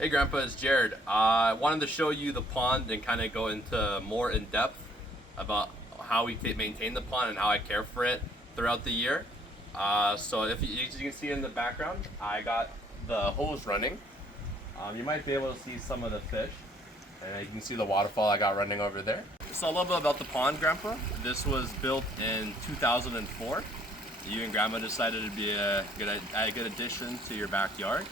Hey Grandpa, it's Jared. I wanted to show you the pond and kind of go into more in depth about how we maintain the pond and how I care for it throughout the year. So if you, as you can see in the background, I got the hose running. You might be able to see some of the fish, and you can see the waterfall I got running over there. So a little bit about the pond, Grandpa. This was built in 2004. You and Grandma decided it'd be a good addition to your backyard.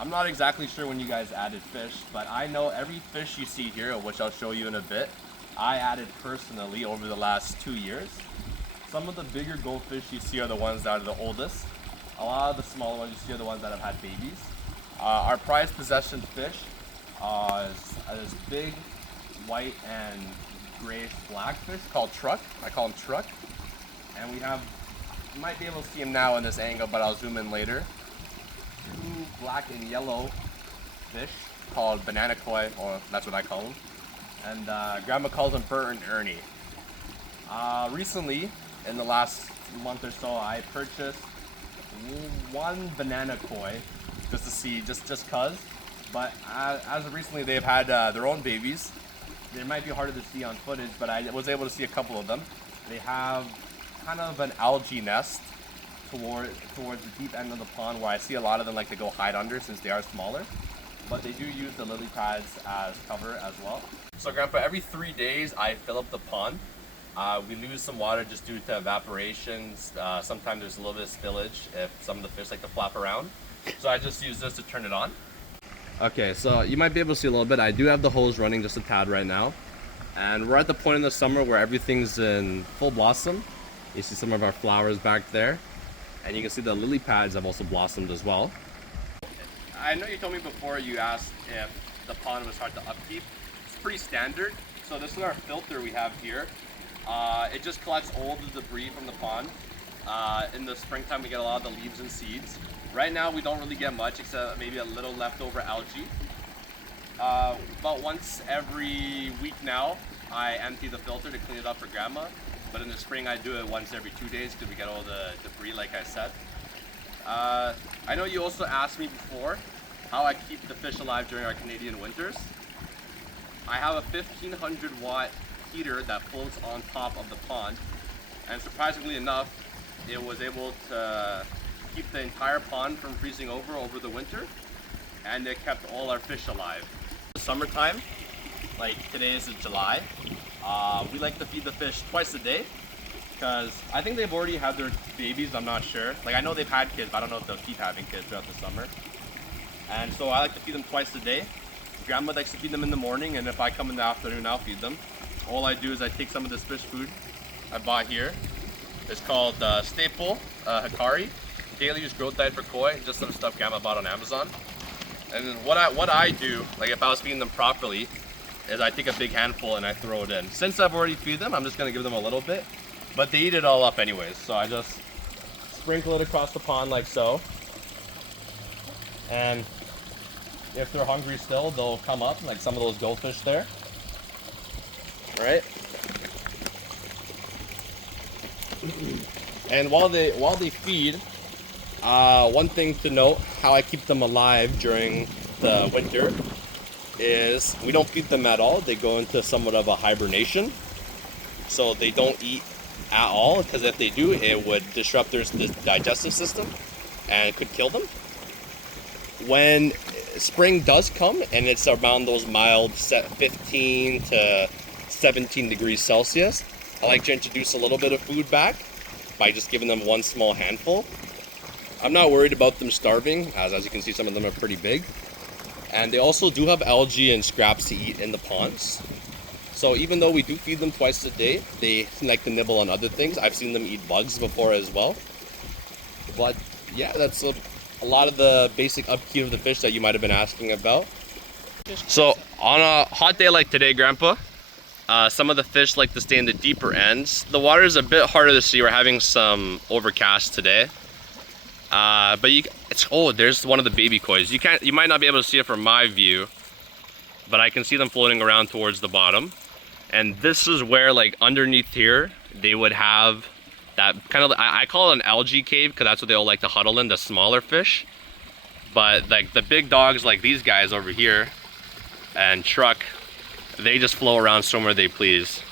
I'm not exactly sure when you guys added fish, but I know every fish you see here, which I'll show you in a bit, I added personally over the last 2 years. Some of the bigger goldfish you see are the ones that are the oldest. A lot of the smaller ones you see are the ones that have had babies. Our prized possession fish is this big white and grayish black fish called truck. I call him truck. And we have, you might be able to see him now in this angle, but I'll zoom in later. Two black and yellow fish called banana koi, or that's what I call them. And Grandma calls them Bert and Ernie. Recently, in the last month or so, I purchased one banana koi just to see, just cause. But as of recently, they've had their own babies. They might be harder to see on footage, but I was able to see a couple of them. They have kind of an algae nest towards the deep end of the pond, where I see a lot of them like to go hide under since they are smaller. But they do use the lily pads as cover as well. So Grandpa, every 3 days I fill up the pond. We lose some water just due to evaporations. Sometimes there's a little bit of spillage if some of the fish like to flap around. So I just use this to turn it on. Okay, so you might be able to see a little bit. I do have the hose running just a tad right now. And we're at the point in the summer where everything's in full blossom. You see some of our flowers back there. And you can see the lily pads have also blossomed as well. I know you told me before, you asked if the pond was hard to upkeep. It's pretty standard. So this is our filter we have here. It just collects all the debris from the pond. In the springtime we get a lot of the leaves and seeds. Right now we don't really get much except maybe a little leftover algae. About once every week now I empty the filter to clean it up for Grandma. But in the spring I do it once every 2 days because we get all the debris like I said. I know you also asked me before how I keep the fish alive during our Canadian winters. I have a 1500 watt heater that floats on top of the pond, and surprisingly enough it was able to keep the entire pond from freezing over the winter, and it kept all our fish alive. Summertime, like today is July, we like to feed the fish twice a day because I think they've already had their babies. I'm not sure. Like I know they've had kids, but I don't know if they'll keep having kids throughout the summer. And so I like to feed them twice a day. Grandma likes to feed them in the morning, and if I come in the afternoon, I'll feed them. All I do is I take some of this fish food I bought here. It's called Staple Hikari Daily Use Growth Diet for Koi. Just some stuff Grandma bought on Amazon. And then what I do, like if I was feeding them properly, is I take a big handful and I throw it in. Since I've already feed them, I'm just gonna give them a little bit, but they eat it all up anyways. So I just sprinkle it across the pond like so. And if they're hungry still, they'll come up, like some of those goldfish there. Right? And while they feed, one thing to note, how I keep them alive during the winter is we don't feed them at all. They go into somewhat of a hibernation. So they don't eat at all, because if they do, it would disrupt their digestive system and could kill them. When spring does come and it's around those mild 15 to 17 degrees Celsius, I like to introduce a little bit of food back by just giving them one small handful. I'm not worried about them starving, as you can see some of them are pretty big. And they also do have algae and scraps to eat in the ponds. So even though we do feed them twice a day, they like to nibble on other things. I've seen them eat bugs before as well. But yeah, that's a lot of the basic upkeep of the fish that you might have been asking about. So on a hot day like today, Grandpa, some of the fish like to stay in the deeper ends. The water is a bit harder to see. We're having some overcast today. But there's one of the baby kois. You might not be able to see it from my view, but I can see them floating around towards the bottom. And this is where, like underneath here, they would have that kind of, I call it an algae cave because that's what they all like to huddle in, the smaller fish. But like the big dogs like these guys over here and Truck, they just flow around somewhere they please.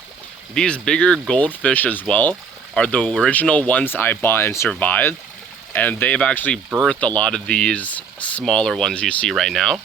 These bigger goldfish as well are the original ones I bought and survived, and they've actually birthed a lot of these smaller ones you see right now.